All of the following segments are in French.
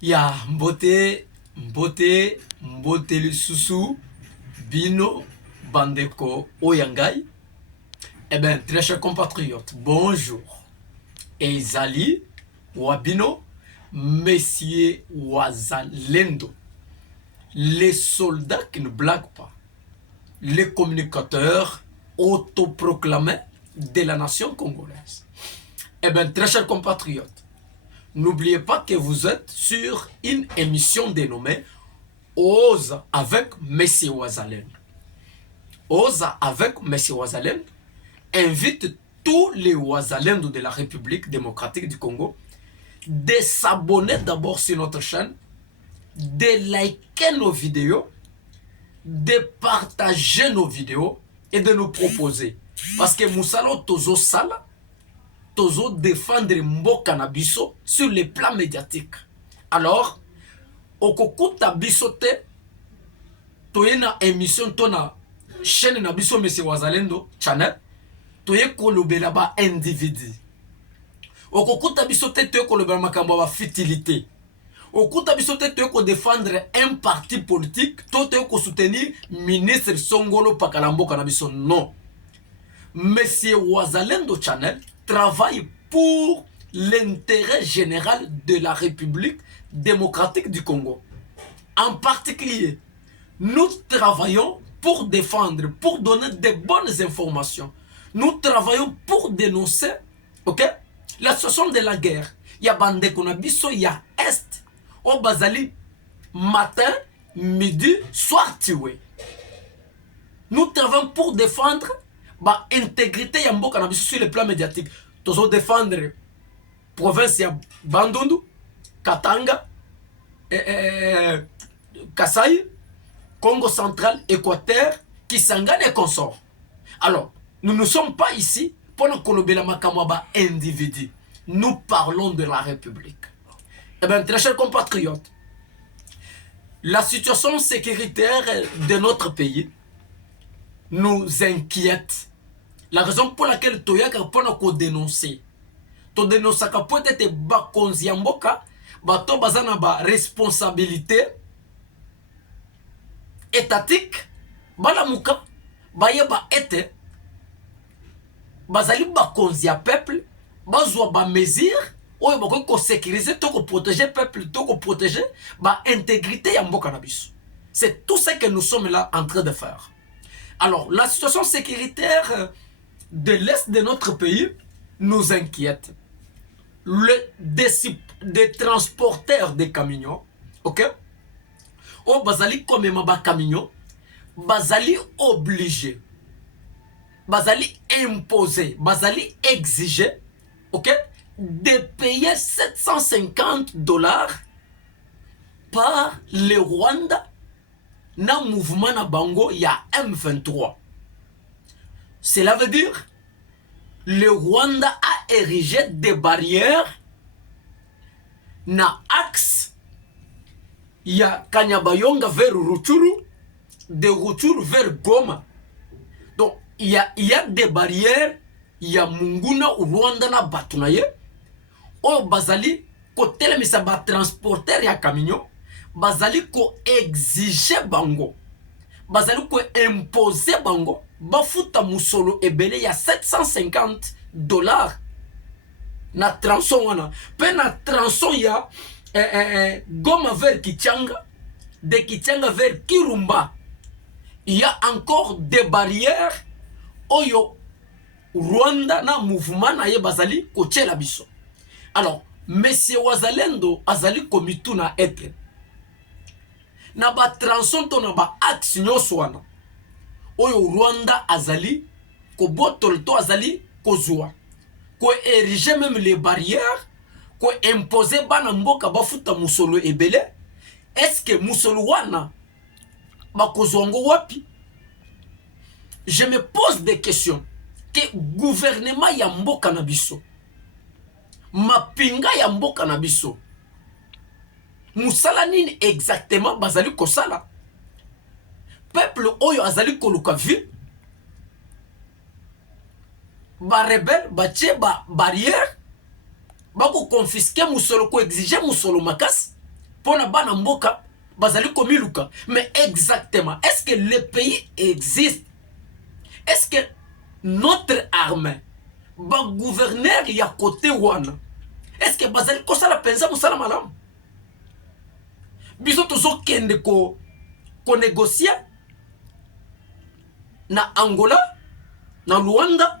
Ya mbote lisusu bino bandeko oyangai. Eh bien, très chers compatriotes, bonjour. Ezali wabino, messieurs wazalendo, les soldats qui ne blaguent pas, les communicateurs autoproclamés de la nation congolaise. Eh bien, très chers compatriotes, n'oubliez pas que vous êtes sur une émission dénommée Ose avec Messie Wazalendo. Ose avec Messie Wazalendo invite tous les Wazalendo de la République démocratique du Congo de s'abonner d'abord sur notre chaîne, de liker nos vidéos, de partager nos vidéos et de nous proposer. Parce que Moussalo Tozo Sala, Tozo défendre Mboka na biso sur les plans médiatiques. Alors, okokuta biso te, toye na émission tona chaîne na biso Messie Wazalendo channel, toye kolobela ba individu. Okokuta biso te toye kolobela makambo ba futilité. Okuta biso te toye ko défendre un parti politique, toye ko soutenir ministre Songolo Pakala Mboka na biso. Non. Messie Wazalendo channel travaille pour l'intérêt général de la République démocratique du Congo. En particulier, nous travaillons pour défendre, pour donner de bonnes informations. Nous travaillons pour dénoncer, ok, la situation de la guerre. Il y a Bandeko na biso, il y a Est, au Bazali, matin, midi, soir, tué. Nous travaillons pour défendre l'intégrité ya mboka na biso sur le plan médiatique. Tozo défendre province ya Bandundu, Katanga, Kasaï, Congo central, Équateur, Kisangani et consorts. Alors, nous ne sommes pas ici pour nous kolobela makamwaba individu. Nous parlons de la République. Eh bien, très chers compatriotes, la situation sécuritaire de notre pays nous inquiète. La raison pour laquelle toyaka pona ko dénoncer. To dénoncaka peut-être bakonzi ya mboka, bato bazana ba responsabilité étatique, balamuka, bayeba ete, bazali bakonzi ya peuple, bazwa ba mesure, oyo bako ko sécuriser, to ko protéger peuple, to ko protéger ba intégrité ya mboka na biso. C'est tout ce que nous sommes là en train de faire. Alors, la situation sécuritaire de l'est de notre pays nous inquiète. Des transporteurs de camions, ok? Au bazali comme ma camion, bazali obligé, bazali imposé, bazali exigé, ok? De payer $750 par le Rwanda na mouvement na bango ya M23. Cela veut dire le Rwanda a érigé des barrières na axe ya Kanyabayonga vers Rutshuru, de Rutshuru vers Goma. Donc il y a des barrières, il y a Munguna ou Rwanda na batunaye o bazali ko telemisa ba transporteur ya camion, bazali ko exiger bango, bazali ko imposer bango bafuta musolo ebele ya $750 na transon wana. Pe na transon ya Goma vers Kichanga, de Kichanga vers Kirumba, il y a encore des barrières oyo Rwanda na mouvement na ye bazali ko tchela biso. Alors, Messie Wazalendo azali komitu na ete na ba transon to na ba axe nyonso wana oyo Rwanda azali ko botol to azali ko zwa ko ériger même les barrières, ko imposer bana mboka bafuta musolo ebele. Est-ce que musolo wana bakozongo wapi? Je me pose des questions. Que gouvernement ya mboka na biso, mapinga ya mboka na biso, musala nini exactement bazali kosala? Peuple oyo azali koluka vi, ba rebelle batie ba barrière, bako confisquer musolo, ko exiger musolo makasi. Pona bana mboka bazali komiluka. Mais exactement, est-ce que le pays existe? Est-ce que notre armée, ba gouverneur ya côté wana, est-ce que bazali kosala penza musala malamu? Biso tozo kende ko négocier na Angola, na Luanda,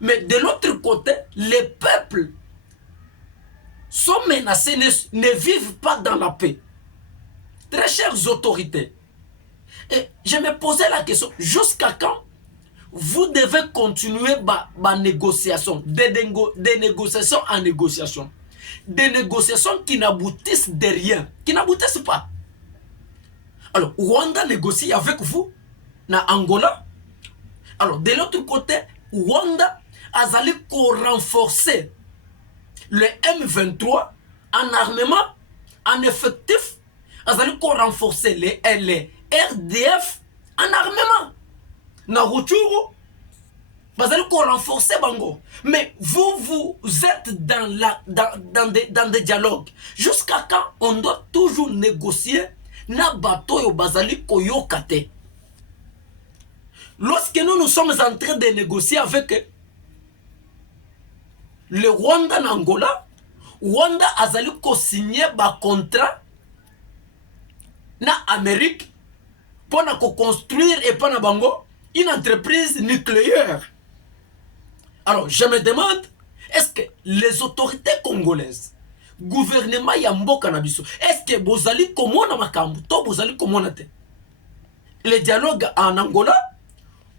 mais de l'autre côté, les peuples sont menacés, ne vivent pas dans la paix. Très chères autorités, et je me posais la question, jusqu'à quand vous devez continuer ma négociation, des négociations en négociation, des négociations qui n'aboutissent de rien, qui n'aboutissent pas. Alors, Rwanda négocie avec vous, na Angola. Alors, de l'autre côté, Rwanda a allé renforcer le M23 en armement, en effectif, a allé renforcer les RDF en armement. Na Rutshuru, vous allez renforcer Bango. Mais vous êtes dans des dialogues. Jusqu'à quand on doit toujours négocier na bateau yo bazali koyokate. Lorsque nous sommes en train de négocier avec le Rwanda en Angola, Rwanda azali ko signer ba contrat na Amérique pour construire et pour bango une entreprise nucléaire. Alors je me demande, est-ce que les autorités congolaises, gouvernement ya mboka na biso, est-ce que bozali komona makambo to bozali komona te? Le dialogue en Angola,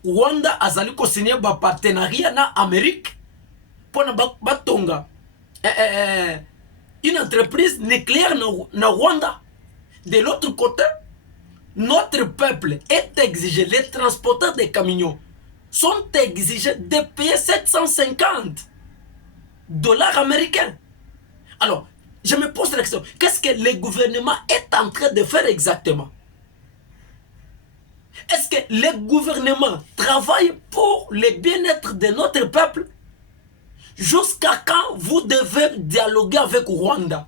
Rwanda azali ko signer ba partenariat na Amérique pour batonga une entreprise nucléaire na Rwanda. De l'autre côté, notre peuple est exigé, les transporteurs de camions sont exigés de payer 750 dollars américains. Alors, je me pose la question, qu'est-ce que le gouvernement est en train de faire exactement? Est-ce que le gouvernement travaille pour le bien-être de notre peuple? Jusqu'à quand vous devez dialoguer avec Rwanda?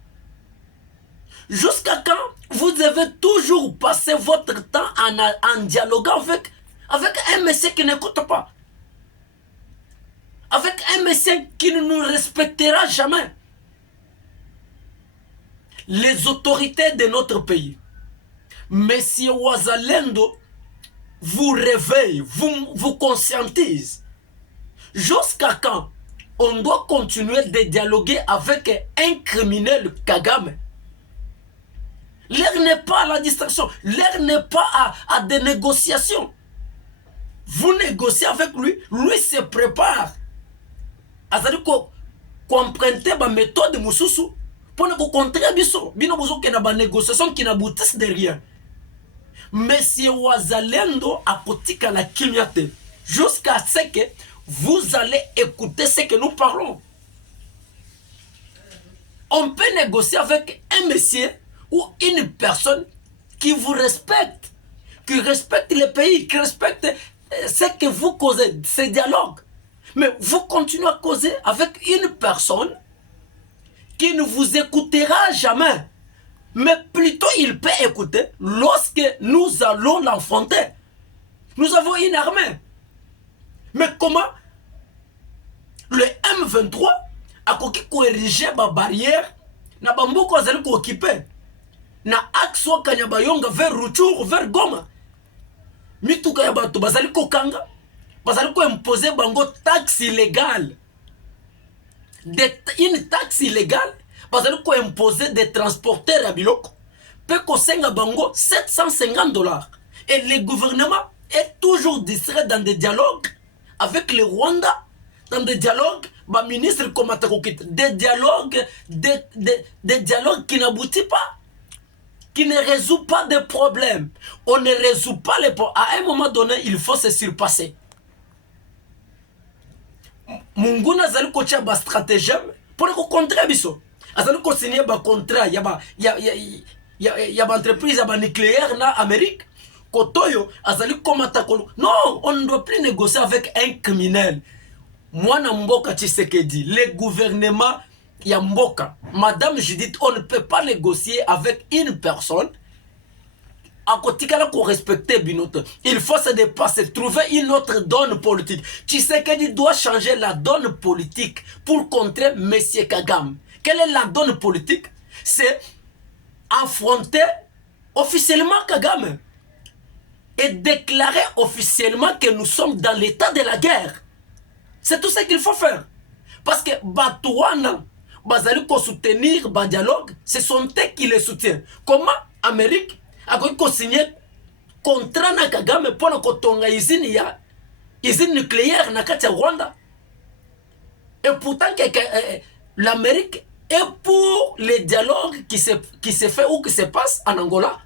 Jusqu'à quand vous devez toujours passer votre temps en dialoguant avec un monsieur qui n'écoute pas? Avec un monsieur qui ne nous respectera jamais? Les autorités de notre pays, Monsieur Wazalendo, vous réveille, vous conscientise. Jusqu'à quand on doit continuer de dialoguer avec un criminel Kagame? L'heure n'est pas à la distraction, l'heure n'est pas à des négociations. Vous négociez avec lui, lui se prépare. Azali ko emprunter ma méthode mususu pour ne contrer biso. Bino bozo ke na ba négociation qui n'aboutissent de rien. Monsieur Wazalendo a kotika la kimyate jusqu'à ce que vous allez écouter ce que nous parlons. On peut négocier avec un monsieur ou une personne qui vous respecte, qui respecte le pays, qui respecte ce que vous causez, ces dialogues. Mais vous continuez à causer avec une personne qui ne vous écoutera jamais. Mais plutôt il peut écouter lorsque nous allons l'enfanter. Nous avons une armée. Mais comment le M23 a ériger ma barrière na bamboko azali ko occuper na axe wa Kanyabayonga vers Rutshuru vers Goma? Mituka ya bato bazali ko kanga, bazali ko imposer bango taxe illégale. Une taxe illégale, bazali ko imposer des transporteurs à biloko. Peut ko senga bango 750 dollars. Et le gouvernement est toujours distrait dans des dialogues avec le Rwanda, dans des dialogues, ma ministre comme des dialogues, des dialogues qui n'aboutissent pas, qui ne résout pas de problèmes. On ne résout pas les problèmes. À un moment donné, il faut se surpasser. Mungu nazali ko tia ba stratégie pour ko contrer biso. Azali ko signer ba contrat ya ba entreprise ba nucléaire na Amérique. Kotoyo azali komata kolo. Non, on ne doit plus négocier avec un criminel. Moi na mboka Tshisekedi, le gouvernement Yamboka. Madame Judith, on ne peut pas négocier avec une personne à côté qu'on respecte Binoto. Il faut se dépasser, trouver une autre donne politique. Tshisekedi doit changer la donne politique pour contrer M. Kagame. Quelle est la donne politique? C'est affronter officiellement Kagame et déclarer officiellement que nous sommes dans l'état de la guerre. C'est tout ce qu'il faut faire. Parce que Batouana, Bazali ko soutenir le dialogue, ce sont eux qui les soutiennent. Comment Amérique a signé contrat na Kagame pour kotonga usine nucléaire na kati ya Rwanda? Et pourtant l'Amérique est pour le dialogue qui se fait ou qui se passe en Angola.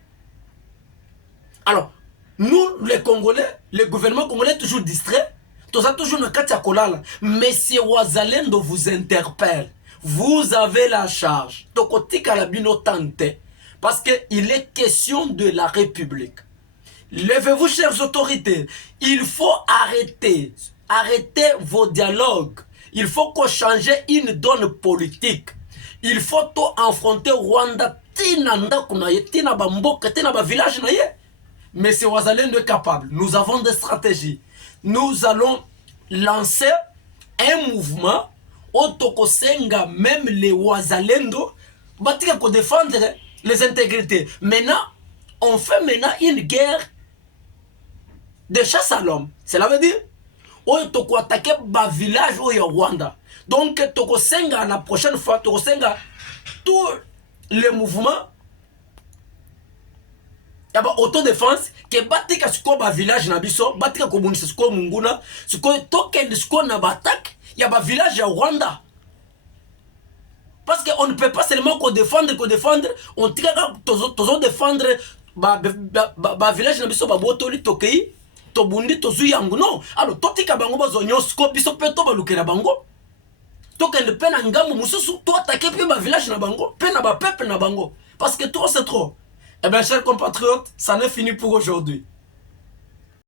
Alors, nous, les Congolais, le gouvernement congolais est toujours distrait. Tout ça toujours na kati ya kolala. Monsieur Wazalendo vous interpelle. Vous avez la charge. Tokotika la bino tante. Parce qu'il est question de la République. Levez-vous, chères autorités. Il faut arrêter. Arrêtez vos dialogues. Il faut qu'on change une donne politique. Il faut tout affronter Rwanda. Tina ndakunaye, tina bamboka, tina ba village naye. Mais c'est Wazalendo est capable. Nous avons des stratégies. Nous allons lancer un mouvement autokosenga même les Wazalendo batika ko défendre les intégrités. Maintenant, on fait maintenant une guerre de chasse à l'homme. Cela veut dire on toko attaquer ba village au Rwanda. Donc toko senga la prochaine fois toko senga tous les mouvements yaba autodéfense ke batika siko ba village na biso batika ko bunisa siko munguna siko token siko na batak yaba village ya Rwanda. Parce qu'on ne peut pas seulement qu'on défendre, on tire toujours défendre ba village na biso ba botoli tokei to bundi to zuyangu non. Alors totika bango bazonyo siko biso peto ba lukela bango. Tokende pe na ngambo mususu to attaquer pe ba village na bango, pe na ba peuple na bango parce que trop c'est trop. Eh bien chers compatriotes, ça n'est fini pour aujourd'hui.